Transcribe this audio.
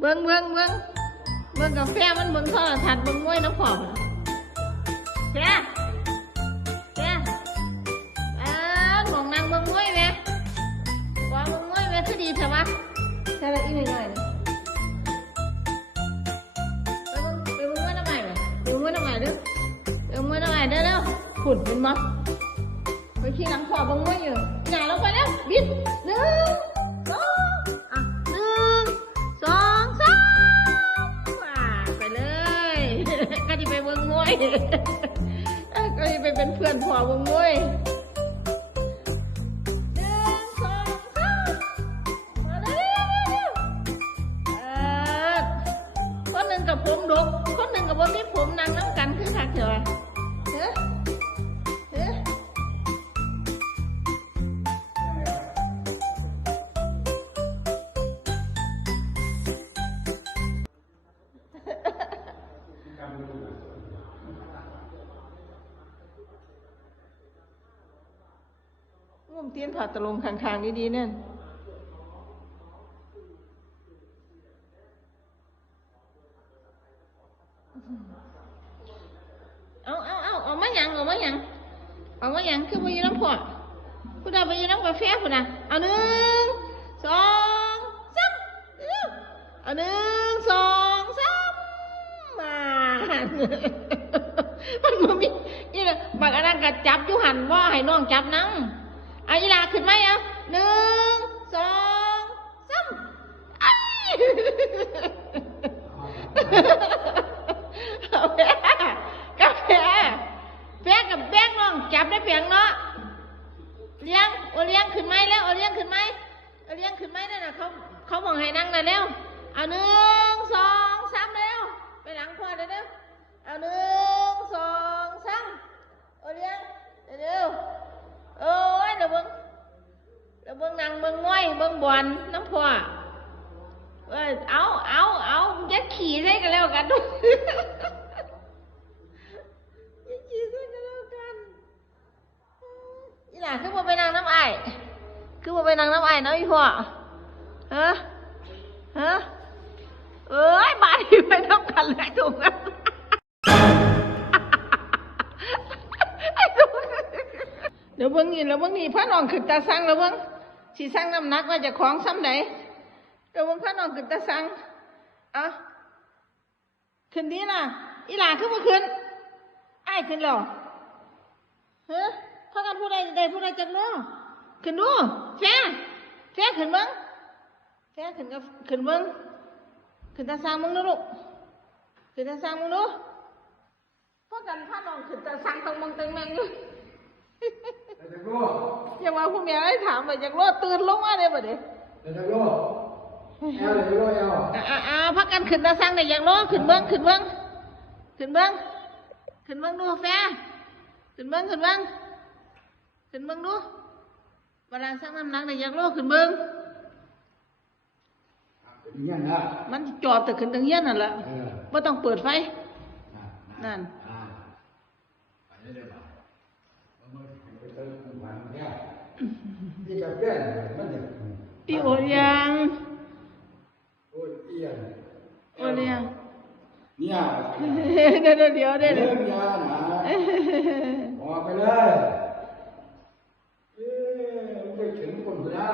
เบิ้งกาแฟมันเบิ้งโทรทัศน์เบิ้งมวยน้ำผอมแค่หลงนางเบิ้งมวยไหมว่าเบิ้งมวยไหมคือดีใช่ปะใช่ละอีกหน่อยไปเบิ้งมวยน้ำใหม่ไหมไปเบิ้งมวยน้ำใหม่เด้อเด้อขุดเป็นมั้งไปขี้หลังขวาเบิ้งมวยอยู่ไหนเราไปแล้วบิด1 2 1 2 3ไปเลยก็จะไปเบิ้งมวยก็จะไปเป็นเพื่อนพ่อเบิ้งมวยคนหนึ่งกับผมดกคนหนึ่งกับผมมีผมนางน้ำกันคือคักเถอะงุ่มเตียนผ่าตะลงคางๆดีๆเนี่ยเอามาหยังคือไปยืนน้ำพอผู้ใดไปยืนน้ำกาแฟผู้น่ะเอา1 2 3เอา1 2 3มามันบ่มีนี่แหละบางอันนั้นก็จับอยู่หันว่าให้น้องจับนั่งเอาอีหลาขึ้นไหมเอา1 2 3เอาแพ้กาแฟกับแบงน้องจับได้เพียงเนาะเลี้ยงขึ้นไหมแล้วเลี้ยงขึ้นไหมนั่นน่ะเขาบอกให้นั่งเลยแล้วเอา1 2 3แล้วไปหลังพ่อเร็วเอา1 2 3เลี้ยงเร็วโอ้ยเดี๋ยวเบิ่งนั่งเบิ่งม้อยเบิ่งบอลน้ำพ่อเอาอย่าขี่ใส่กันแล้วกันอีหล่ะคือบ่ไปนั่งน้ำไอ้เนาะอีพ่อฮะบาดที่ไปน้ำกันเลยถูกกันเดี๋ยวเบิ่งนี่พระน้องขึ้นตาสังแล้วเบิ่งสิสั่งน้ำหนักว่าจะของซ้ำไหนเดี๋ยวเบิ่งพระน้องขึ้นตาสังขึ้นดีน่ะอีหล่ะคือบ่ขึ้นไอ้ขึ้นแล้วพากันผู้ใดจักเนาะขึ้นดูแฟขึ้นเบิ่งขึ้นเบิ่งขึ้นตาสังมึงดูลูกขึ้นตาสังมึงดูพากันพาน้องขึ้นตาสังตรงมึงตึงแมงอยู่อย่ามาผู้แม่ได้ถามว่าอยากรอดตื่นลงมาได้บ่เด้พักกันขึ้นตาสังได้อยากรอขึ้นเบิ่งดูแฟขึ้นเบิ่งดูเวลาสั่งน้ำหนักได้อยากรอขึ้นเบิ่งมันจอดแต่ขึ้นตรงเฮียนนั่นแหละบ่ต้องเปิดไฟนั่นอีโอเลียงเนี่ยเดี๋ยวออกไปเลยไปถึงคนละ